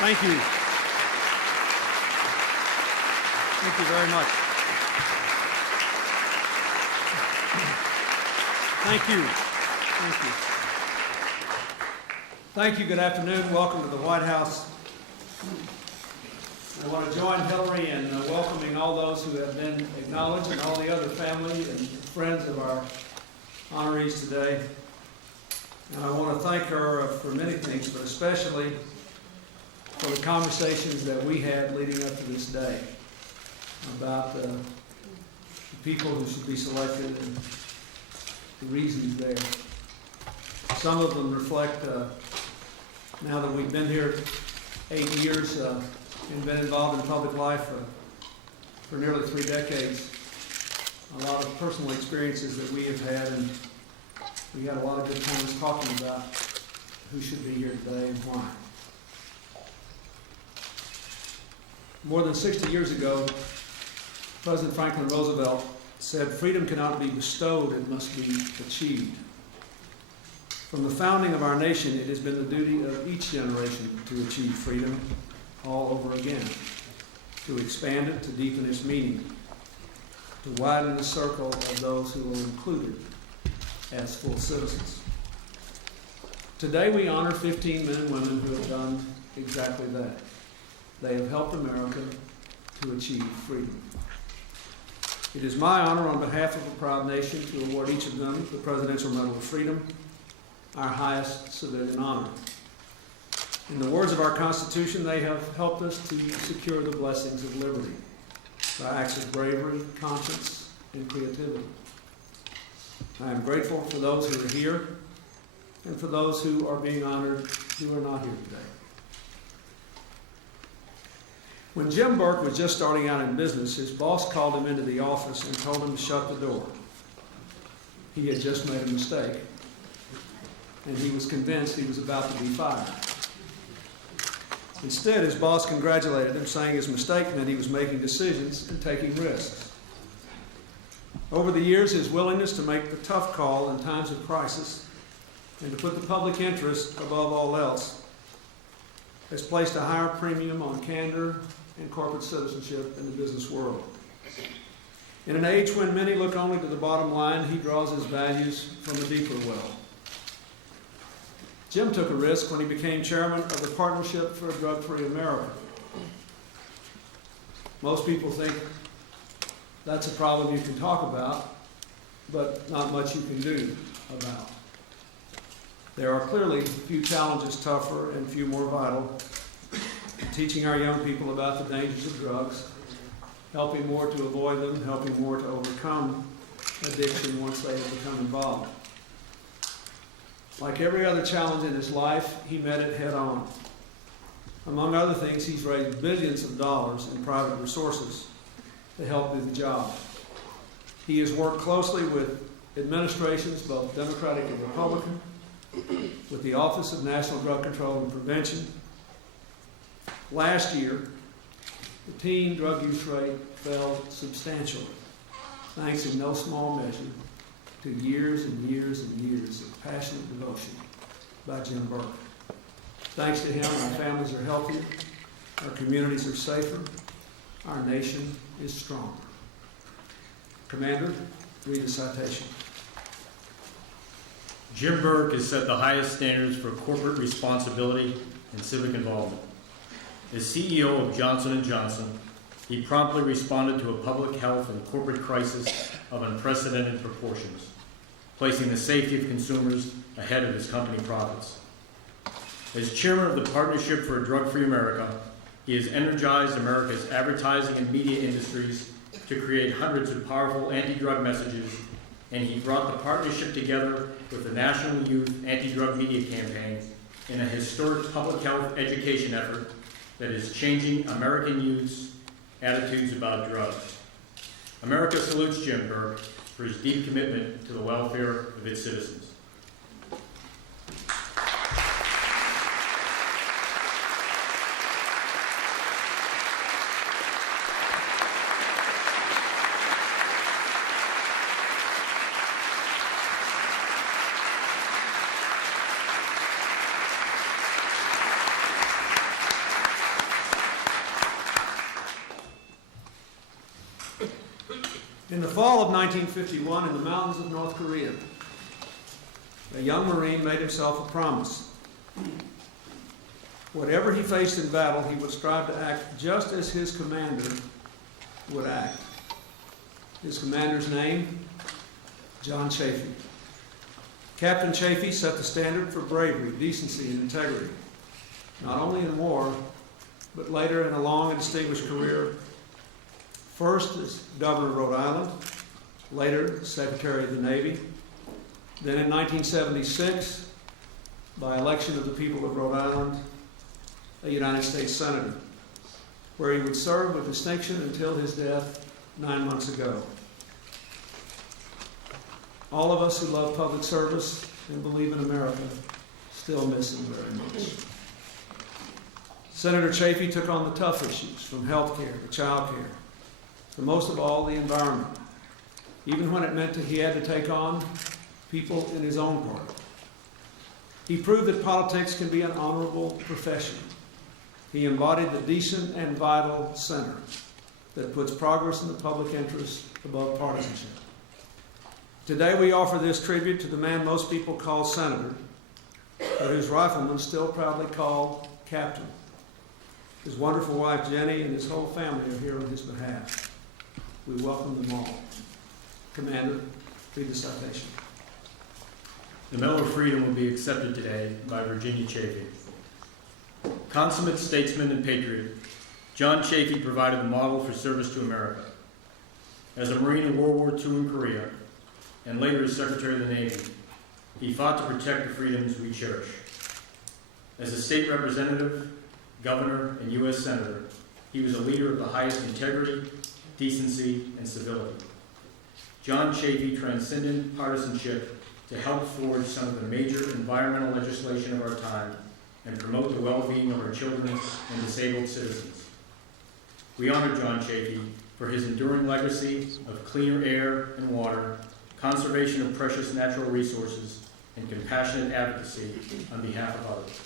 Thank you. Thank you very much. Thank you. Thank you. Thank you. Good afternoon. Welcome to the White House. I want to join Hillary in welcoming all those who have been acknowledged and all the other family and friends of our honorees today. And I want to thank her for many things, but especially for the conversations that we had leading up to this day about the people who should be selected and the reasons there. Some of them reflect, now that we've been here 8 years and been involved in public life for nearly 3 decades, a lot of personal experiences that we have had, and we had a lot of good times talking about who should be here today and why. More than 60 years ago, President Franklin Roosevelt said, "Freedom cannot be bestowed, it must be achieved." From the founding of our nation, it has been the duty of each generation to achieve freedom all over again, to expand it, to deepen its meaning, to widen the circle of those who are included as full citizens. Today we honor 15 men and women who have done exactly that. They have helped America to achieve freedom. It is my honor on behalf of a proud nation to award each of them the Presidential Medal of Freedom, our highest civilian honor. In the words of our Constitution, they have helped us to secure the blessings of liberty by acts of bravery, conscience, and creativity. I am grateful for those who are here and for those who are being honored who are not here today. When Jim Burke was just starting out in business, his boss called him into the office and told him to shut the door. He had just made a mistake, and he was convinced he was about to be fired. Instead, his boss congratulated him, saying his mistake meant he was making decisions and taking risks. Over the years, his willingness to make the tough call in times of crisis and to put the public interest above all else has placed a higher premium on candor and corporate citizenship in the business world. In an age when many look only to the bottom line, he draws his values from a deeper well. Jim took a risk when he became chairman of the Partnership for a Drug-Free America. Most people think that's a problem you can talk about, but not much you can do about. There are clearly few challenges tougher and few more vital. Teaching our young people about the dangers of drugs, helping more to avoid them, helping more to overcome addiction once they have become involved. Like every other challenge in his life, he met it head on. Among other things, he's raised billions of dollars in private resources to help do the job. He has worked closely with administrations, both Democratic and Republican, with the Office of National Drug Control and Prevention. Last year, the teen drug use rate fell substantially, thanks in no small measure to years and years and years of passionate devotion by Jim Burke. Thanks to him, our families are healthier, our communities are safer, our nation is stronger. Commander, read the citation. Jim Burke has set the highest standards for corporate responsibility and civic involvement. As CEO of Johnson & Johnson, he promptly responded to a public health and corporate crisis of unprecedented proportions, placing the safety of consumers ahead of his company profits. As chairman of the Partnership for a Drug-Free America, he has energized America's advertising and media industries to create hundreds of powerful anti-drug messages, and he brought the partnership together with the National Youth Anti-Drug Media Campaign in a historic public health education effort that is changing American youth's attitudes about drugs. America salutes Jim Burke for his deep commitment to the welfare of its citizens. In the fall of 1951, in the mountains of North Korea, a young Marine made himself a promise. Whatever he faced in battle, he would strive to act just as his commander would act. His commander's name, John Chafee. Captain Chafee set the standard for bravery, decency, and integrity, not only in war, but later in a long and distinguished career, first as Governor of Rhode Island, later Secretary of the Navy, then in 1976, by election of the people of Rhode Island, a United States Senator, where he would serve with distinction until his death 9 months ago. All of us who love public service and believe in America still miss him very much. Senator Chafee took on the tough issues, from health care to child care, to most of all the environment, even when it meant that he had to take on people in his own party. He proved that politics can be an honorable profession. He embodied the decent and vital center that puts progress in the public interest above partisanship. Today we offer this tribute to the man most people call Senator, but whose riflemen still proudly call Captain. His wonderful wife Jenny and his whole family are here on his behalf. We welcome them all. Commander, read the citation. The Medal of Freedom will be accepted today by Virginia Chafee. Consummate statesman and patriot, John Chafee provided the model for service to America. As a Marine in World War II in Korea, and later as Secretary of the Navy, he fought to protect the freedoms we cherish. As a state representative, governor, and U.S. Senator, he was a leader of the highest integrity, decency, and civility. John Chafee transcended partisanship to help forge some of the major environmental legislation of our time and promote the well-being of our children and disabled citizens. We honor John Chafee for his enduring legacy of cleaner air and water, conservation of precious natural resources, and compassionate advocacy on behalf of others.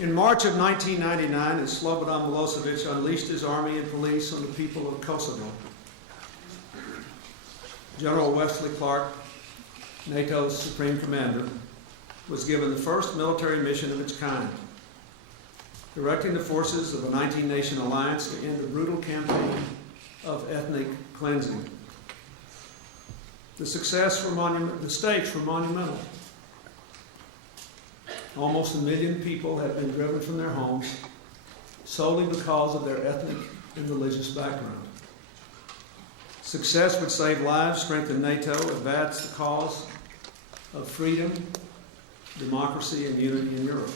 In March of 1999, as Slobodan Milosevic unleashed his army and police on the people of Kosovo, General Wesley Clark, NATO's Supreme Commander, was given the first military mission of its kind, directing the forces of a 19-nation alliance to end a brutal campaign of ethnic cleansing. The stakes were monumental. Almost 1 million people had been driven from their homes solely because of their ethnic and religious background. Success would save lives, strengthen NATO, advance the cause of freedom, democracy, and unity in Europe.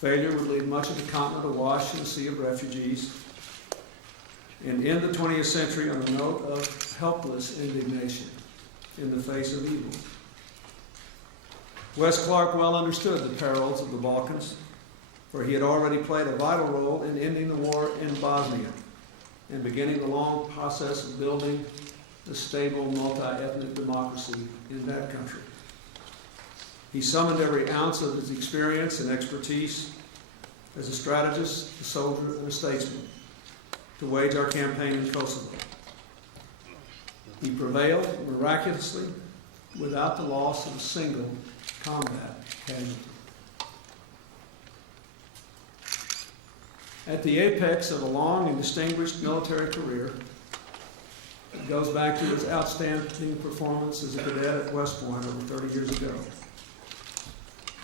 Failure would leave much of the continent awash in a sea of refugees and end the 20th century on a note of helpless indignation in the face of evil. Wes Clark well understood the perils of the Balkans, for he had already played a vital role in ending the war in Bosnia and beginning the long process of building a stable multi-ethnic democracy in that country. He summoned every ounce of his experience and expertise as a strategist, a soldier, and a statesman to wage our campaign in Kosovo. He prevailed miraculously without the loss of a single combat casualty. At the apex of a long and distinguished military career, it goes back to his outstanding performance as a cadet at West Point over 30 years ago.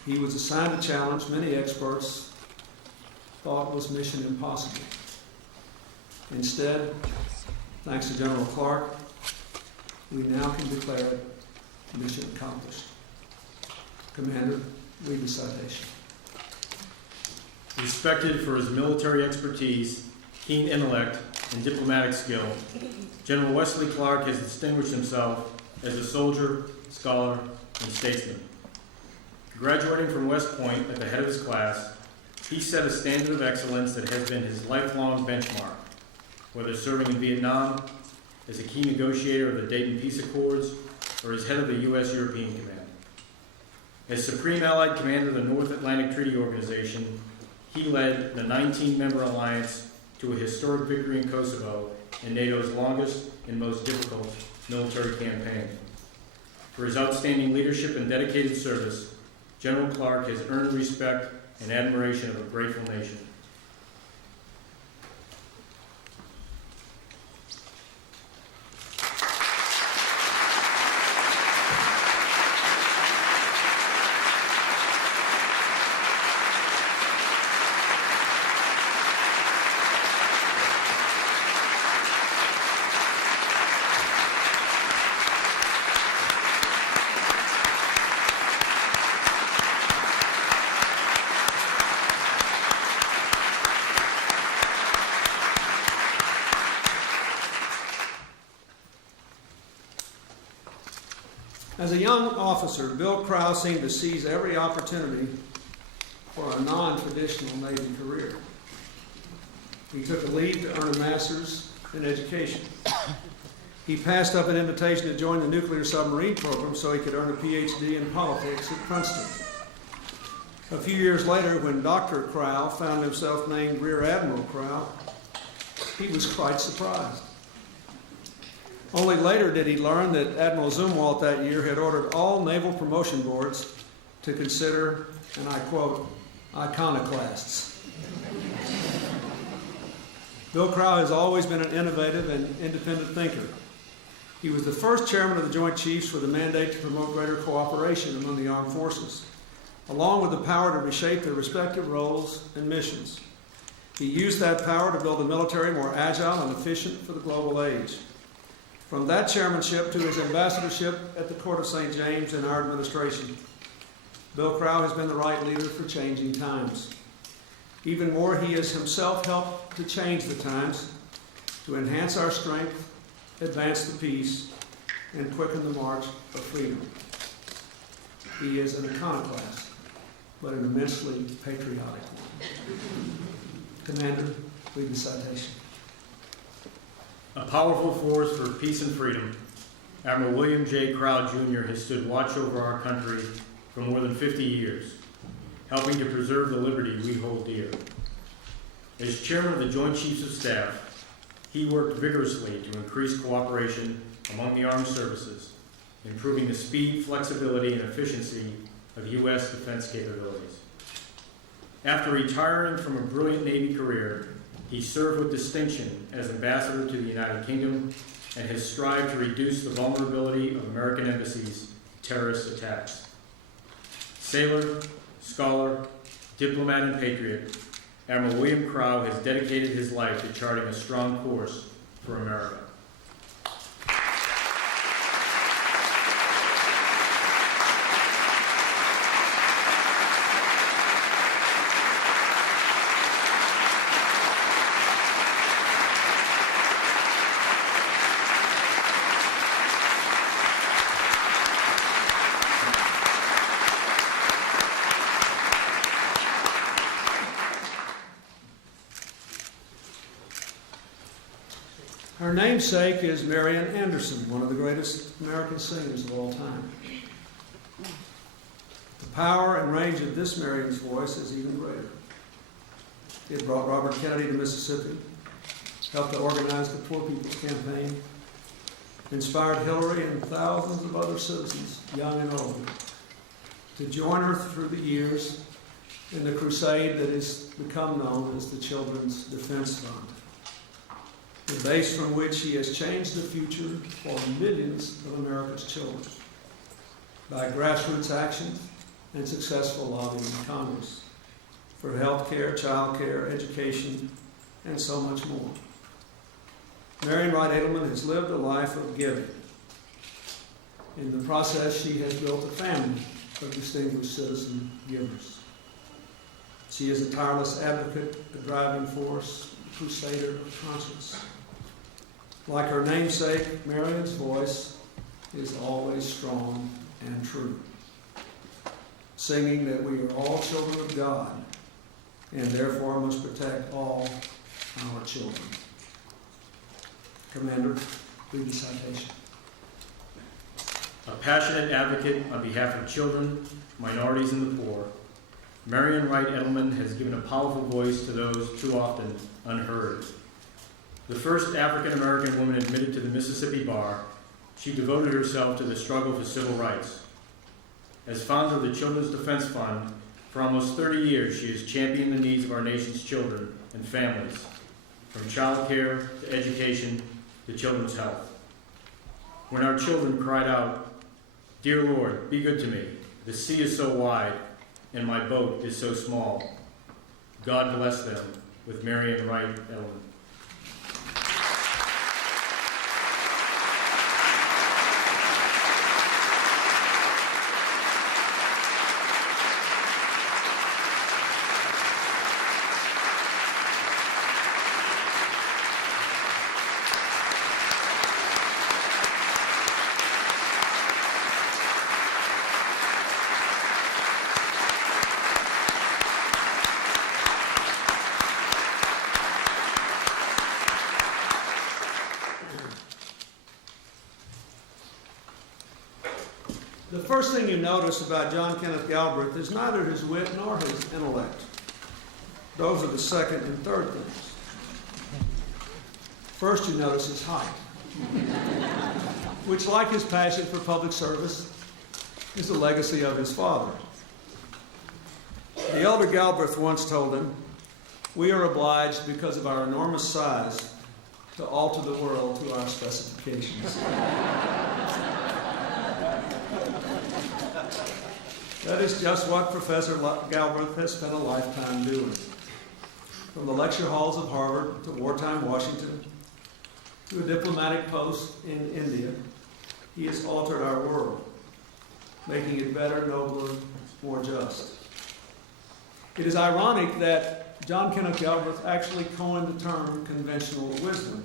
He was assigned a challenge many experts thought was mission impossible. Instead, thanks to General Clark, we now can declare it mission accomplished. Commander, read the citation. Respected for his military expertise, keen intellect, and diplomatic skill, General Wesley Clark has distinguished himself as a soldier, scholar, and statesman. Graduating from West Point at the head of his class, he set a standard of excellence that has been his lifelong benchmark, whether serving in Vietnam, as a key negotiator of the Dayton Peace Accords, or as head of the U.S. European Command. As Supreme Allied Commander of the North Atlantic Treaty Organization, he led the 19-member alliance to a historic victory in Kosovo in NATO's longest and most difficult military campaign. For his outstanding leadership and dedicated service, General Clark has earned the respect and admiration of a grateful nation. As a young officer, Bill Crow seemed to seize every opportunity for a non-traditional Navy career. He took a leave to earn a master's in education. He passed up an invitation to join the nuclear submarine program so he could earn a PhD in politics at Princeton. A few years later, when Dr. Crow found himself named Rear Admiral Crow, he was quite surprised. Only later did he learn that Admiral Zumwalt that year had ordered all naval promotion boards to consider, and I quote, iconoclasts. Bill Crow has always been an innovative and independent thinker. He was the first chairman of the Joint Chiefs with a mandate to promote greater cooperation among the armed forces, along with the power to reshape their respective roles and missions. He used that power to build the military more agile and efficient for the global age. From that chairmanship to his ambassadorship at the Court of St. James in our administration, Bill Crow has been the right leader for changing times. Even more, he has himself helped to change the times, to enhance our strength, advance the peace, and quicken the march of freedom. He is an iconoclast, but an immensely patriotic one. Commander, lead the citation. A powerful force for peace and freedom, Admiral William J. Crow, Jr. has stood watch over our country for more than 50 years, helping to preserve the liberty we hold dear. As chairman of the Joint Chiefs of Staff, he worked vigorously to increase cooperation among the armed services, improving the speed, flexibility, and efficiency of U.S. defense capabilities. After retiring from a brilliant Navy career, he served with distinction as ambassador to the United Kingdom and has strived to reduce the vulnerability of American embassies to terrorist attacks. Sailor, scholar, diplomat, and patriot, Admiral William Crow has dedicated his life to charting a strong course for America. Her namesake is Marian Anderson, one of the greatest American singers of all time. The power and range of this Marian's voice is even greater. It brought Robert Kennedy to Mississippi, helped to organize the Poor People's Campaign, inspired Hillary and thousands of other citizens, young and old, to join her through the years in the crusade that has become known as the Children's Defense Fund, the base from which he has changed the future for millions of America's children by grassroots actions and successful lobbying in Congress for health care, child care, education, and so much more. Marian Wright Edelman has lived a life of giving. In the process, she has built a family of distinguished citizen givers. She is a tireless advocate, a driving force, crusader of conscience. Like her namesake, Marion's voice is always strong and true, singing that we are all children of God and therefore must protect all our children. Commander, read the citation. A passionate advocate on behalf of children, minorities, and the poor, Marion Wright Edelman has given a powerful voice to those too often unheard. The first African-American woman admitted to the Mississippi bar, she devoted herself to the struggle for civil rights. As founder of the Children's Defense Fund, for almost 30 years she has championed the needs of our nation's children and families, from child care to education to children's health. When our children cried out, "Dear Lord, be good to me. The sea is so wide and my boat is so small," God bless them with Marion Wright Edelman. The first thing you notice about John Kenneth Galbraith is neither his wit nor his intellect. Those are the second and third things. First, you notice his height, which, like his passion for public service, is the legacy of his father. The elder Galbraith once told him, "We are obliged, because of our enormous size, to alter the world to our specifications." That is just what Professor Galbraith has spent a lifetime doing. From the lecture halls of Harvard to wartime Washington to a diplomatic post in India, he has altered our world, making it better, nobler, more just. It is ironic that John Kenneth Galbraith actually coined the term conventional wisdom,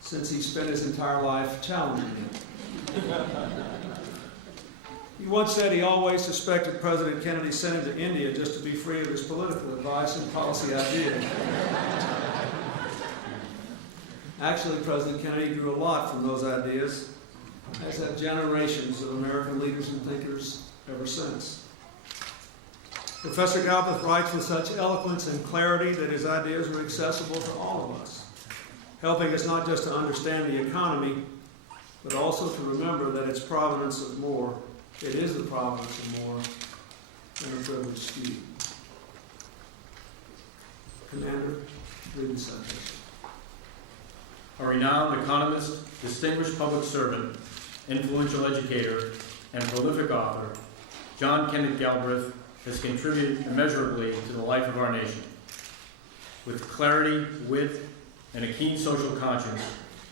since he spent his entire life challenging it. He once said he always suspected President Kennedy sent him to India just to be free of his political advice and policy ideas. Actually, President Kennedy grew a lot from those ideas, as have generations of American leaders and thinkers ever since. Professor Galbraith writes with such eloquence and clarity that his ideas are accessible to all of us, helping us not just to understand the economy, but also to remember that its providence of more. It is the providence of more than a privileged few. Commander, read the citation. A renowned economist, distinguished public servant, influential educator, and prolific author, John Kenneth Galbraith has contributed immeasurably to the life of our nation. With clarity, wit, and a keen social conscience,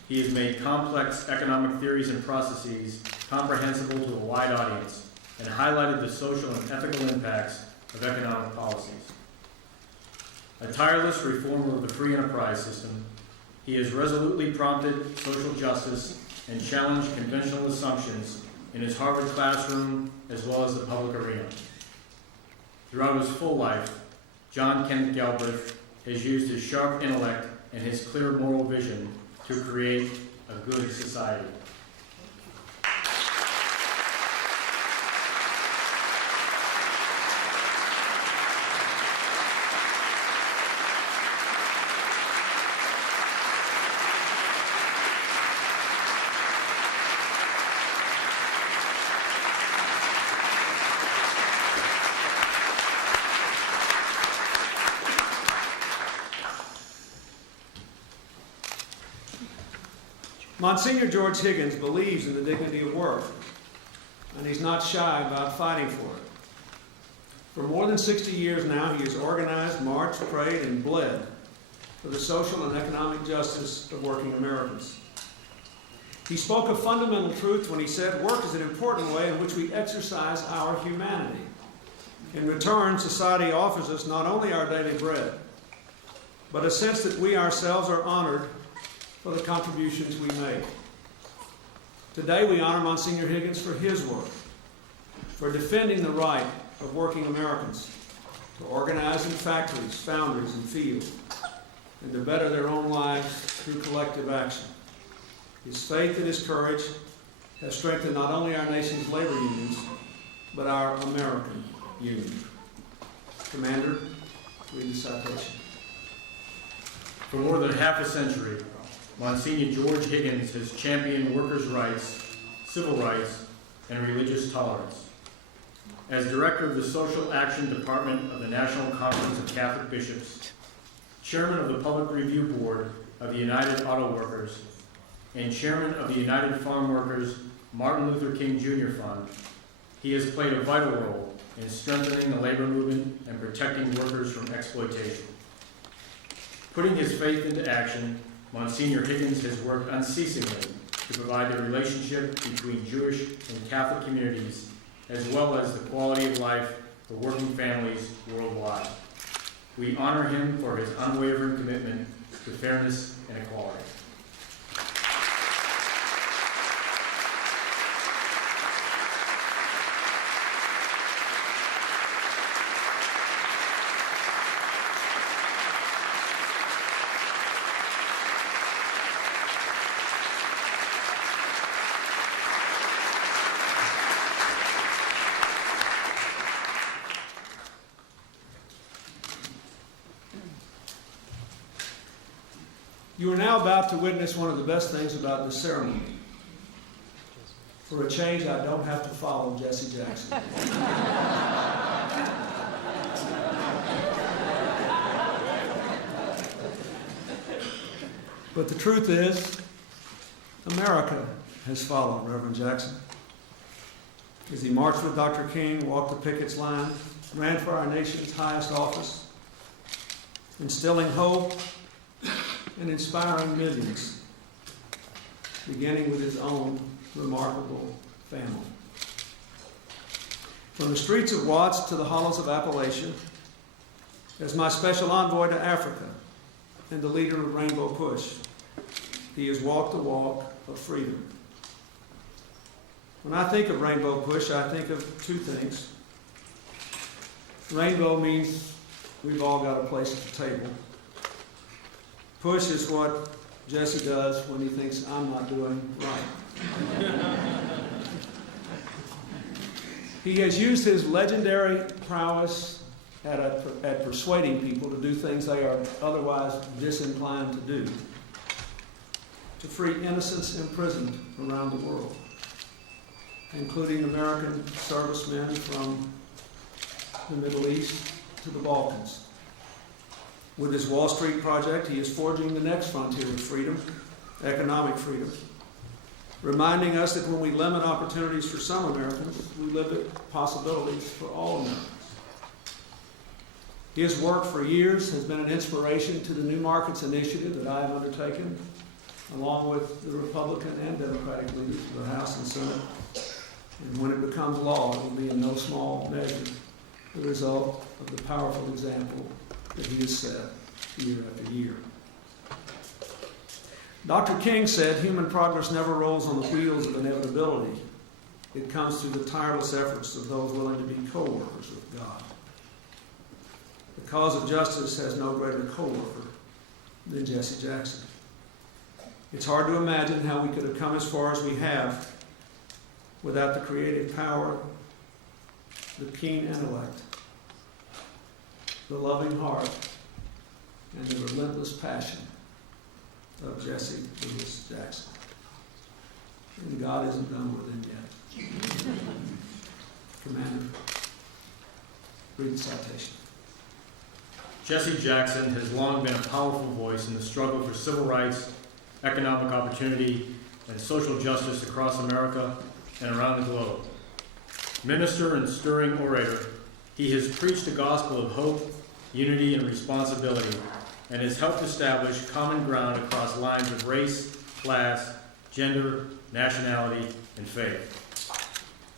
he has made complex economic theories and processes comprehensible to a wide audience and highlighted the social and ethical impacts of economic policies. A tireless reformer of the free enterprise system, he has resolutely prompted social justice and challenged conventional assumptions in his Harvard classroom as well as the public arena. Throughout his full life, John Kenneth Galbraith has used his sharp intellect and his clear moral vision to create a good society. Monsignor George Higgins believes in the dignity of work, and he's not shy about fighting for it. For more than 60 years now, he has organized, marched, prayed, and bled for the social and economic justice of working Americans. He spoke a fundamental truth when he said, "Work is an important way in which we exercise our humanity." In return, society offers us not only our daily bread, but a sense that we ourselves are honored for the contributions we make. Today we honor Monsignor Higgins for his work, for defending the right of working Americans to organize in factories, foundries, and fields, and to better their own lives through collective action. His faith and his courage have strengthened not only our nation's labor unions, but our American Union. Commander, read the citation. For more than half a century, Monsignor George Higgins has championed workers' rights, civil rights, and religious tolerance. As Director of the Social Action Department of the National Conference of Catholic Bishops, Chairman of the Public Review Board of the United Auto Workers, and Chairman of the United Farm Workers Martin Luther King Jr. Fund, he has played a vital role in strengthening the labor movement and protecting workers from exploitation. Putting his faith into action, Monsignor Higgins has worked unceasingly to provide the relationship between Jewish and Catholic communities, as well as the quality of life for working families worldwide. We honor him for his unwavering commitment to fairness and equality. You are now about to witness one of the best things about this ceremony. For a change, I don't have to follow Jesse Jackson. But the truth is, America has followed Reverend Jackson. As he marched with Dr. King, walked the picket's line, ran for our nation's highest office, instilling hope and inspiring millions, beginning with his own remarkable family. From the streets of Watts to the hollows of Appalachia, as my special envoy to Africa and the leader of Rainbow Push, he has walked the walk of freedom. When I think of Rainbow Push, I think of two things. Rainbow means we've all got a place at the table. Push is what Jesse does when he thinks I'm not doing right. He has used his legendary prowess at persuading people to do things they are otherwise disinclined to do, to free innocents imprisoned around the world, including American servicemen from the Middle East to the Balkans. With his Wall Street project, he is forging the next frontier of freedom, economic freedom, reminding us that when we limit opportunities for some Americans, we limit possibilities for all Americans. His work for years has been an inspiration to the New Markets Initiative that I have undertaken, along with the Republican and Democratic leaders of the House and Senate. And when it becomes law, it will be in no small measure the result of the powerful example that he has set year after year. Dr. King said, "Human progress never rolls on the wheels of inevitability. It comes through the tireless efforts of those willing to be co-workers with God." The cause of justice has no greater co-worker than Jesse Jackson. It's hard to imagine how we could have come as far as we have without the creative power, the keen intellect, the loving heart, and the relentless passion of Jesse Louis Jackson. And God isn't done with him yet. Commander, read the citation. Jesse Jackson has long been a powerful voice in the struggle for civil rights, economic opportunity, and social justice across America and around the globe. Minister and stirring orator, he has preached a gospel of hope, unity, and responsibility, and has helped establish common ground across lines of race, class, gender, nationality, and faith.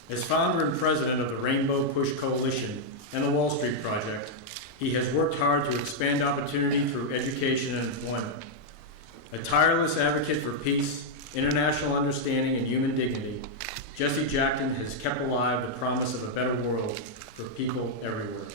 As founder and president of the Rainbow Push Coalition, and the Wall Street Project, he has worked hard to expand opportunity through education and employment. A tireless advocate for peace, international understanding, and human dignity, Jesse Jackson has kept alive the promise of a better world for people everywhere.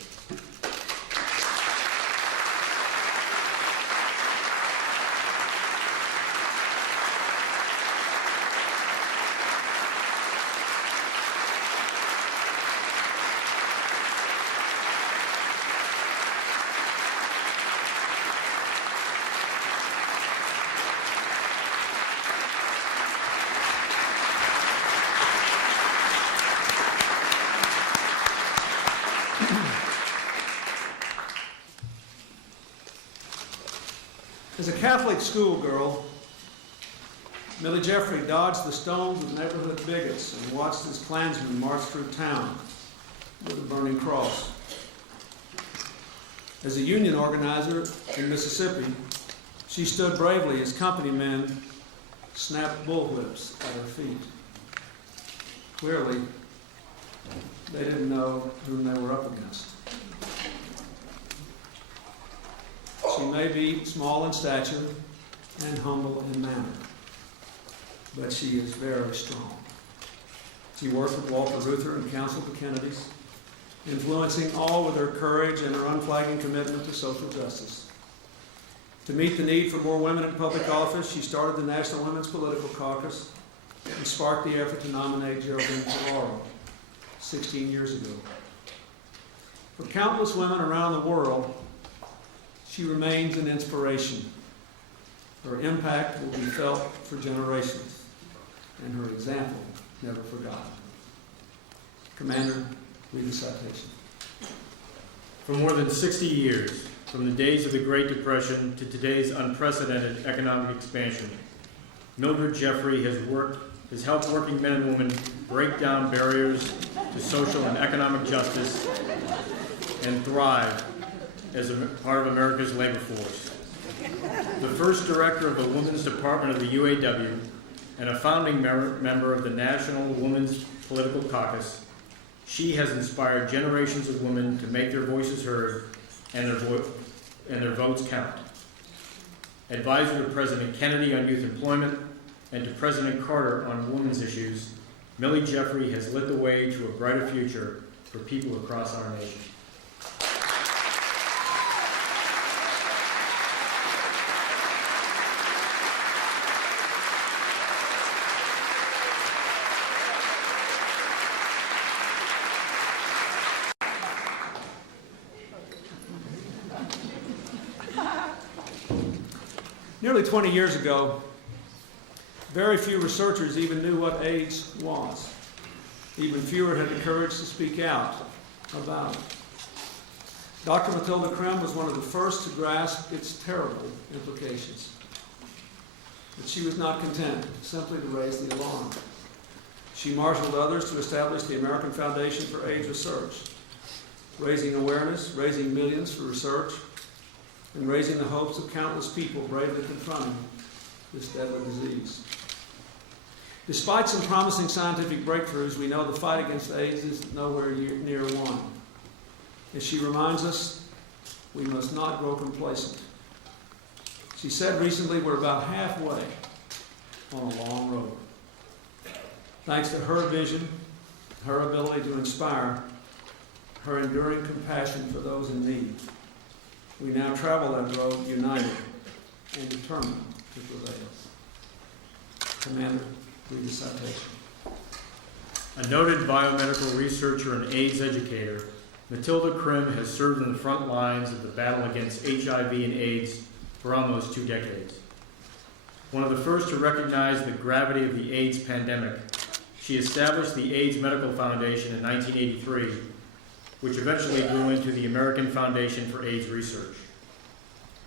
As a Catholic schoolgirl, Millie Jeffrey dodged the stones of neighborhood bigots and watched as Klansmen marched through town with a burning cross. As a union organizer in Mississippi, she stood bravely as company men snapped bullwhips at her feet. Clearly, they didn't know whom they were up against. She may be small in stature and humble in manner, but she is very strong. She worked with Walter Reuther and counseled the Kennedys, influencing all with her courage and her unflagging commitment to social justice. To meet the need for more women in public office, she started the National Women's Political Caucus and sparked the effort to nominate Geraldine Ferraro 16 years ago. For countless women around the world, she remains an inspiration. Her impact will be felt for generations, and her example never forgotten. Commander, read the citation. For more than 60 years, from the days of the Great Depression to today's unprecedented economic expansion, Mildred Jeffrey has helped working men and women break down barriers to social and economic justice and thrive as a part of America's labor force. The first director of the Women's Department of the UAW and a founding member of the National Women's Political Caucus, she has inspired generations of women to make their voices heard and their votes count. Advisor to President Kennedy on youth employment and to President Carter on women's issues, Millie Jeffrey has lit the way to a brighter future for people across our nation. Nearly 20 years ago, very few researchers even knew what AIDS was. Even fewer had the courage to speak out about it. Dr. Matilda Krim was one of the first to grasp its terrible implications. But she was not content simply to raise the alarm. She marshaled others to establish the American Foundation for AIDS Research, raising awareness, raising millions for research, and raising the hopes of countless people bravely confronting this deadly disease. Despite some promising scientific breakthroughs, we know the fight against AIDS is nowhere near won. As she reminds us, we must not grow complacent. She said recently, we're about halfway on a long road. Thanks to her vision, her ability to inspire, her enduring compassion for those in need, we now travel that road united and determined to prevail. Commander, read the citation. A noted biomedical researcher and AIDS educator, Matilda Krim has served in the front lines of the battle against HIV and AIDS for almost 2 decades. One of the first to recognize the gravity of the AIDS pandemic, she established the AIDS Medical Foundation in 1983, which eventually grew into the American Foundation for AIDS Research.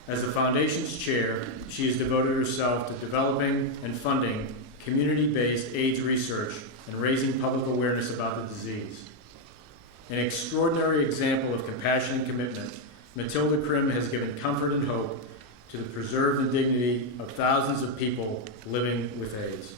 As the foundation's chair, she has devoted herself to developing and funding community-based AIDS research and raising public awareness about the disease. An extraordinary example of compassion and commitment, Matilda Krim has given comfort and hope to the preserved dignity of thousands of people living with AIDS.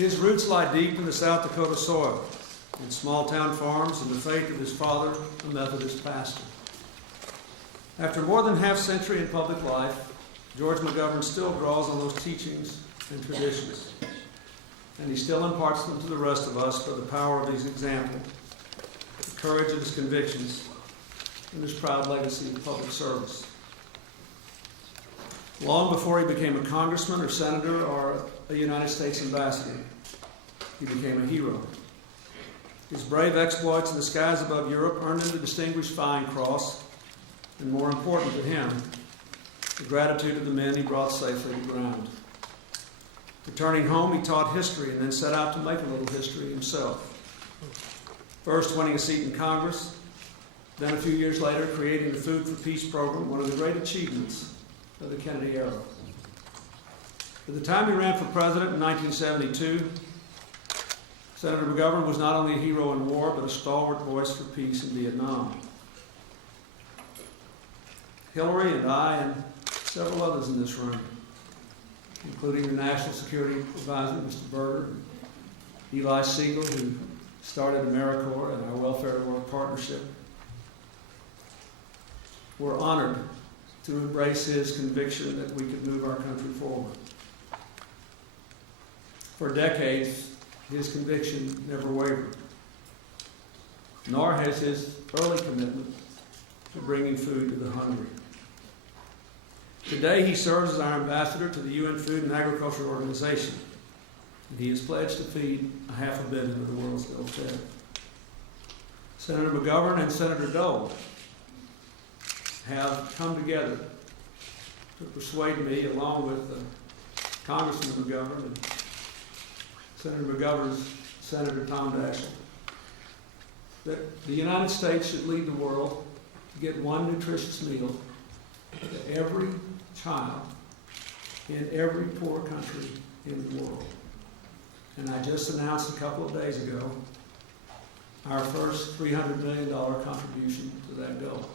His roots lie deep in the South Dakota soil, in small-town farms and the faith of his father, a Methodist pastor. After more than half-century in public life, George McGovern still draws on those teachings and traditions, and he still imparts them to the rest of us by the power of his example, the courage of his convictions, and his proud legacy of public service. Long before he became a congressman or senator or a United States ambassador, he became a hero. His brave exploits in the skies above Europe earned him the Distinguished Flying Cross, and more important to him, the gratitude of the men he brought safely to ground. Returning home, he taught history and then set out to make a little history himself. First winning a seat in Congress, then a few years later creating the Food for Peace program, one of the great achievements of the Kennedy era. At the time he ran for president in 1972, Senator McGovern was not only a hero in war, but a stalwart voice for peace in Vietnam. Hillary and I and several others in this room, including your National Security Advisor, Mr. Berger, Eli Siegel, who started AmeriCorps and our Welfare to Work partnership, were honored to embrace his conviction that we could move our country forward. For decades, his conviction never wavered, nor has his early commitment to bringing food to the hungry. Today, he serves as our ambassador to the UN Food and Agriculture Organization, and he has pledged to feed 500 million of the world's ill-fed. Senator McGovern and Senator Dole have come together to persuade me, along with Congressman McGovern and Senator McGovern's Senator Tom Daschle, that the United States should lead the world to get one nutritious meal to every child in every poor country in the world. And I just announced a couple of days ago our first $300 million contribution to that goal.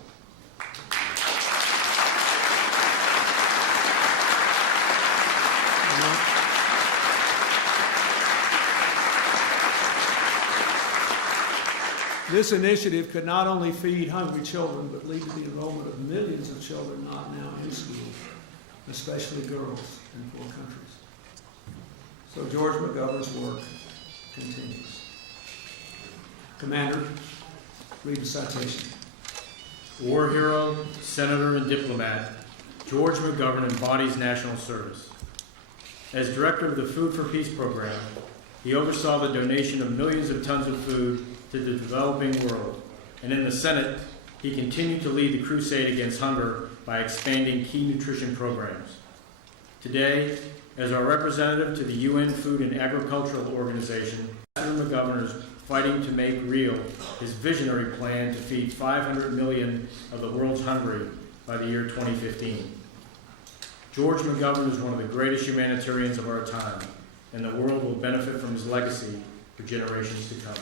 This initiative could not only feed hungry children, but lead to the enrollment of millions of children not now in school, especially girls in poor countries. So George McGovern's work continues. Commander, read the citation. War hero, senator, and diplomat, George McGovern embodies national service. As director of the Food for Peace program, he oversaw the donation of millions of tons of food to the developing world, and in the Senate, he continued to lead the crusade against hunger by expanding key nutrition programs. Today, as our representative to the UN Food and Agricultural Organization, Senator McGovern is fighting to make real his visionary plan to feed 500 million of the world's hungry by the year 2015. George McGovern is one of the greatest humanitarians of our time, and the world will benefit from his legacy for generations to come.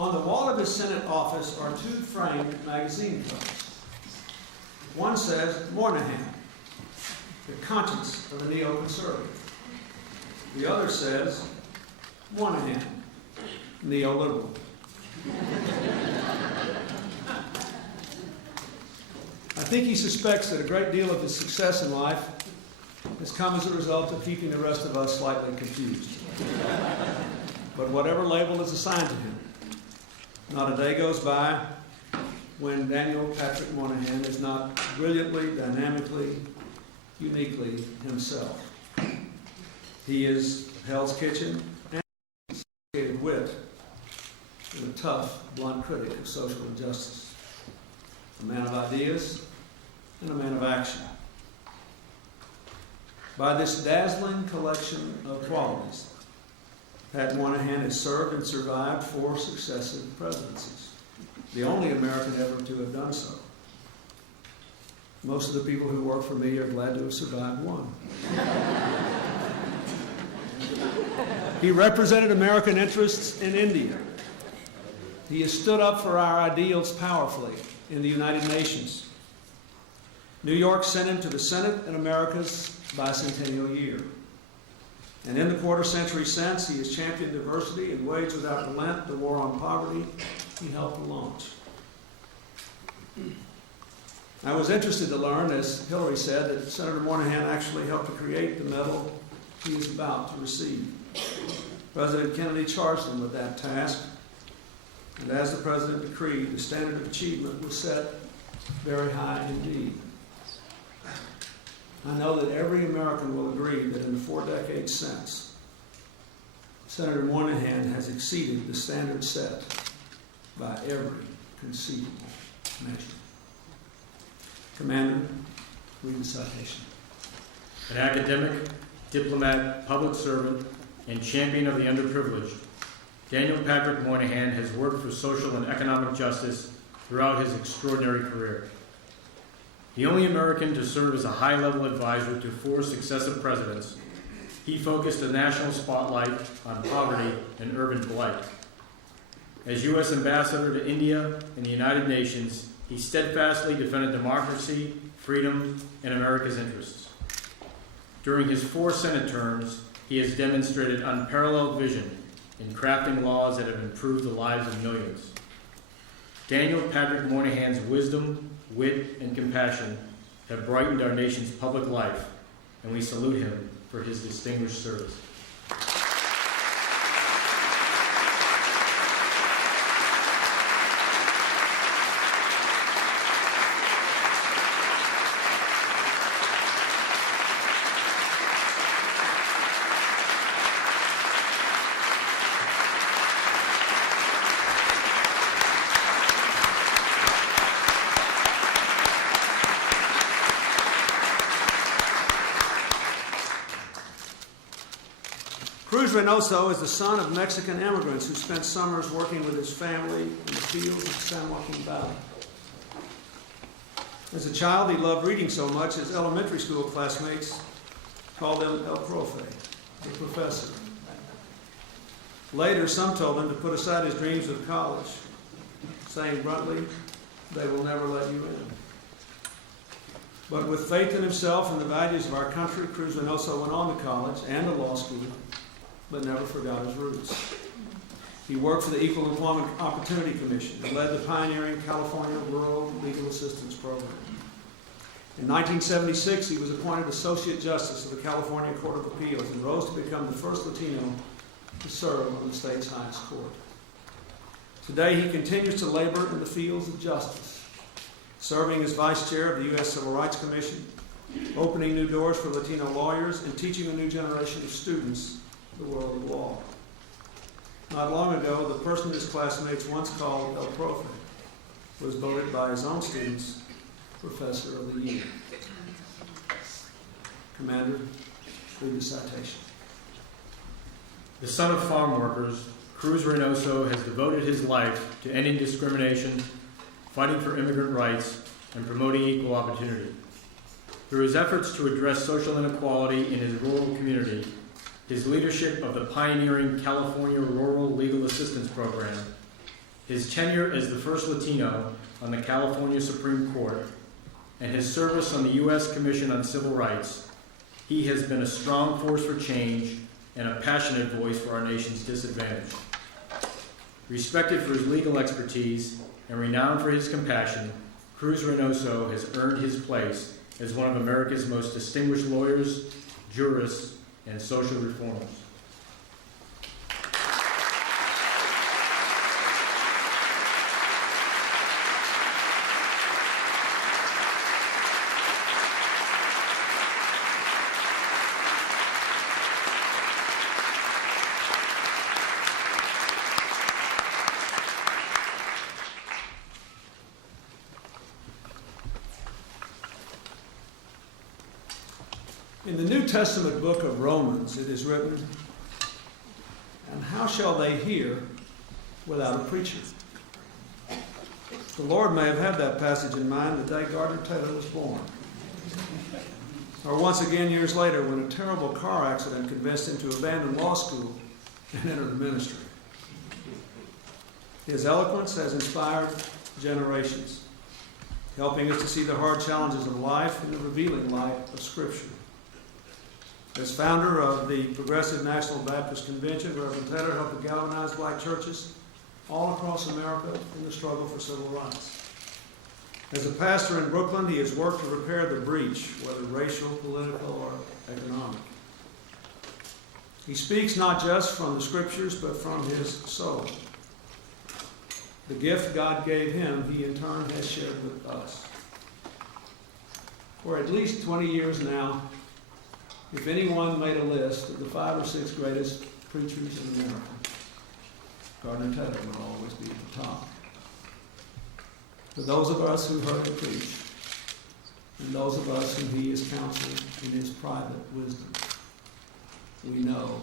On the wall of his Senate office are two framed magazine covers. One says, Moynihan, the conscience of a neoconservative. The other says, Moynihan, neoliberal. I think he suspects that a great deal of his success in life has come as a result of keeping the rest of us slightly confused. But whatever label is assigned to him, not a day goes by when Daniel Patrick Moynihan is not brilliantly, dynamically, uniquely himself. He is Hell's Kitchen and sophisticated wit and a tough, blunt critic of social injustice. A man of ideas, and a man of action. By this dazzling collection of qualities, Pat Moynihan has served and survived 4 successive presidencies, the only American ever to have done so. Most of the people who work for me are glad to have survived one. He represented American interests in India. He has stood up for our ideals powerfully in the United Nations. New York sent him to the Senate in America's bicentennial year. And in the quarter century since, he has championed diversity and waged without relent the war on poverty he helped to launch. I was interested to learn, as Hillary said, that Senator Moynihan actually helped to create the medal he is about to receive. President Kennedy charged him with that task, and as the President decreed, the standard of achievement was set very high indeed. I know that every American will agree that in the 4 decades since, Senator Moynihan has exceeded the standard set by every conceivable measure. Commander, read the citation. An academic, diplomat, public servant, and champion of the underprivileged, Daniel Patrick Moynihan has worked for social and economic justice throughout his extraordinary career. The only American to serve as a high-level advisor to 4 successive presidents, he focused a national spotlight on poverty and urban blight. As U.S. Ambassador to India and the United Nations, he steadfastly defended democracy, freedom, and America's interests. During his 4 Senate terms, he has demonstrated unparalleled vision in crafting laws that have improved the lives of millions. Daniel Patrick Moynihan's wisdom, wit, and compassion have brightened our nation's public life, and we salute him for his distinguished service. Cruz Reynoso is the son of Mexican immigrants who spent summers working with his family in the fields of San Joaquin Valley. As a child, he loved reading so much his elementary school classmates called him El Profe, the professor. Later, some told him to put aside his dreams of college, saying bluntly, they will never let you in. But with faith in himself and the values of our country, Cruz Reynoso went on to college and to law school, but never forgot his roots. He worked for the Equal Employment Opportunity Commission and led the pioneering California Rural Legal Assistance Program. In 1976, he was appointed Associate Justice of the California Court of Appeals and rose to become the first Latino to serve on the state's highest court. Today, he continues to labor in the fields of justice, serving as Vice Chair of the U.S. Civil Rights Commission, opening new doors for Latino lawyers, and teaching a new generation of students the world of law. Not long ago, the person his classmates once called El Profe was voted by his own students Professor of the Year. Commander, read the citation. The son of farm workers, Cruz Reynoso has devoted his life to ending discrimination, fighting for immigrant rights, and promoting equal opportunity. Through his efforts to address social inequality in his rural community, his leadership of the pioneering California Rural Legal Assistance Program, his tenure as the first Latino on the California Supreme Court, and his service on the U.S. Commission on Civil Rights, he has been a strong force for change and a passionate voice for our nation's disadvantaged. Respected for his legal expertise and renowned for his compassion, Cruz Reynoso has earned his place as one of America's most distinguished lawyers, jurists, and social reformers. In the New Testament book of Romans, it is written, "And how shall they hear without a preacher?" The Lord may have had that passage in mind the day Gardner Taylor was born. Or once again, years later, when a terrible car accident convinced him to abandon law school and enter the ministry. His eloquence has inspired generations, helping us to see the hard challenges of life in the revealing light of Scripture. As founder of the Progressive National Baptist Convention, Reverend Taylor helped to galvanize black churches all across America in the struggle for civil rights. As a pastor in Brooklyn, he has worked to repair the breach, whether racial, political, or economic. He speaks not just from the Scriptures, but from his soul. The gift God gave him, he in turn has shared with us. For at least 20 years now, if anyone made a list of the 5 or 6 greatest preachers in America, Gardner Taylor would always be at the top. For those of us who heard him preach, and those of us whom he has counseled in his private wisdom, we know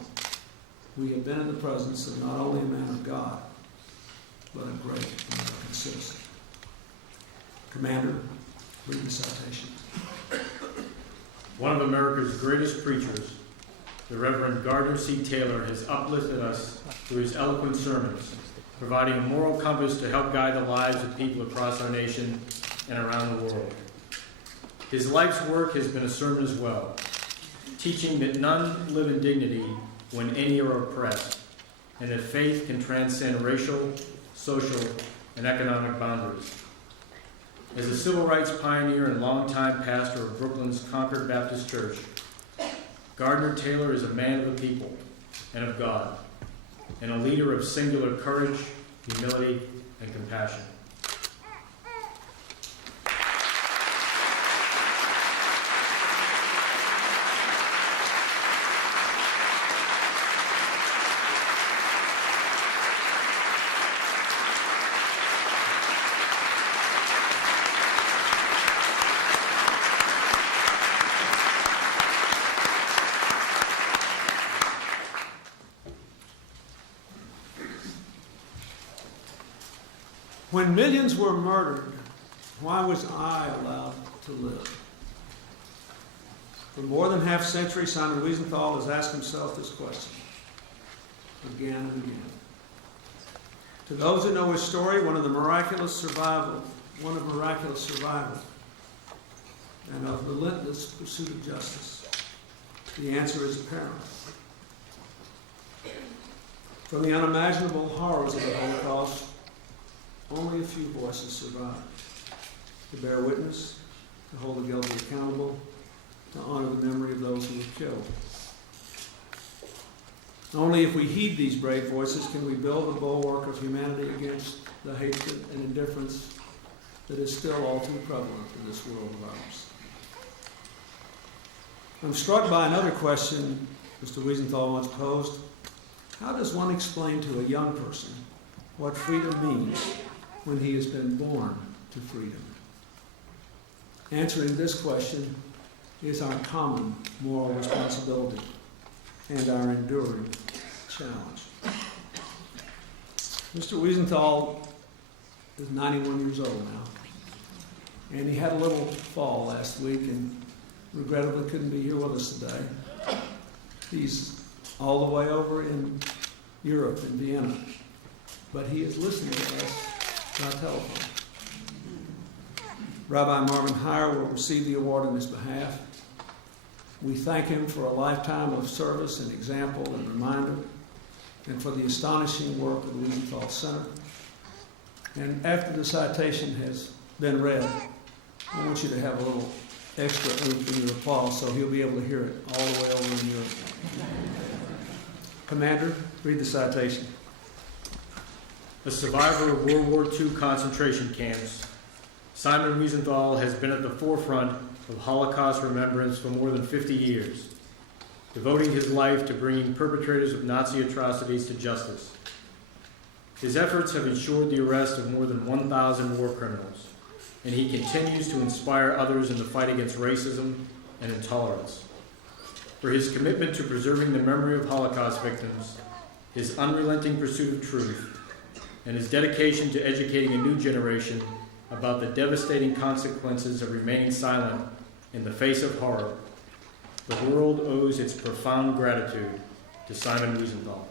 we have been in the presence of not only a man of God, but a great American citizen. Commander, read the citation. One of America's greatest preachers, the Reverend Gardner C. Taylor, has uplifted us through his eloquent sermons, providing a moral compass to help guide the lives of people across our nation and around the world. His life's work has been a sermon as well, teaching that none live in dignity when any are oppressed, and that faith can transcend racial, social, and economic boundaries. As a civil rights pioneer and longtime pastor of Brooklyn's Concord Baptist Church, Gardner Taylor is a man of the people and of God, and a leader of singular courage, humility, and compassion. When millions were murdered, why was I allowed to live? For more than half a century, Simon Wiesenthal has asked himself this question again and again. To those who know his story, one of miraculous survival, and of relentless pursuit of justice, the answer is apparent. From the unimaginable horrors of the Holocaust, only a few voices survived. To bear witness, to hold the guilty accountable, to honor the memory of those who were killed. Only if we heed these brave voices can we build a bulwark of humanity against the hatred and indifference that is still all too prevalent in this world of ours. I'm struck by another question Mr. Wiesenthal once posed. How does one explain to a young person what freedom means when he has been born to freedom? Answering this question is our common moral responsibility and our enduring challenge. Mr. Wiesenthal is 91 years old now, and he had a little fall last week and regrettably couldn't be here with us today. He's all the way over in Europe, in Vienna, but he is listening to us by telephone. Rabbi Marvin Heyer will receive the award on his behalf. We thank him for a lifetime of service and example and reminder, and for the astonishing work of the Wiesenthal Center. And after the citation has been read, I want you to have a little extra oomph in your applause so he'll be able to hear it all the way over in Europe. Commander, read the citation. A survivor of World War II concentration camps, Simon Wiesenthal has been at the forefront of Holocaust remembrance for more than 50 years, devoting his life to bringing perpetrators of Nazi atrocities to justice. His efforts have ensured the arrest of more than 1,000 war criminals, and he continues to inspire others in the fight against racism and intolerance. for his commitment to preserving the memory of Holocaust victims, his unrelenting pursuit of truth, and his dedication to educating a new generation about the devastating consequences of remaining silent in the face of horror, the world owes its profound gratitude to Simon Wiesenthal.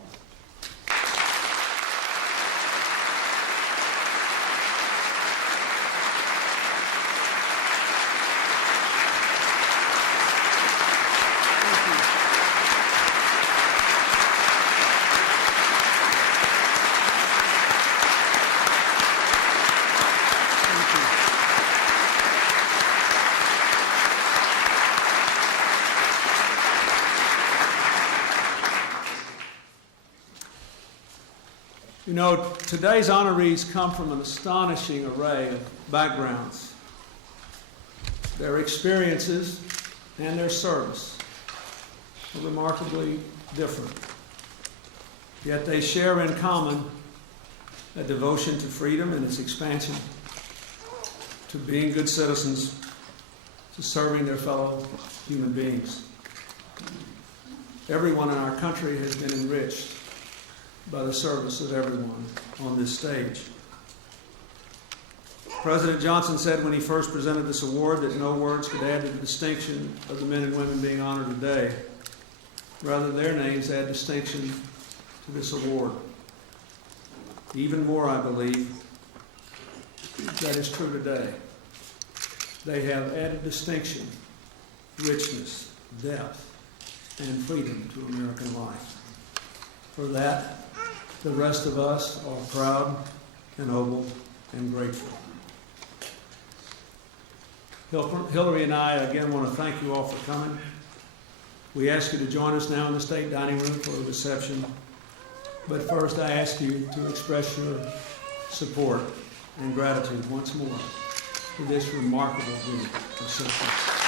You know, today's honorees come from an astonishing array of backgrounds. Their experiences and their service are remarkably different. Yet they share in common a devotion to freedom and its expansion, to being good citizens, to serving their fellow human beings. Everyone in our country has been enriched by the service of everyone on this stage. President Johnson said when he first presented this award that no words could add to the distinction of the men and women being honored today. Rather, their names add distinction to this award. Even more, I believe, that is true today. They have added distinction, richness, depth, and freedom to American life. For that, the rest of us are proud, ennobled, and grateful. Hillary and I again want to thank you all for coming. We ask you to join us now in the state dining room for a reception. But first, I ask you to express your support and gratitude once more for this remarkable group of citizens.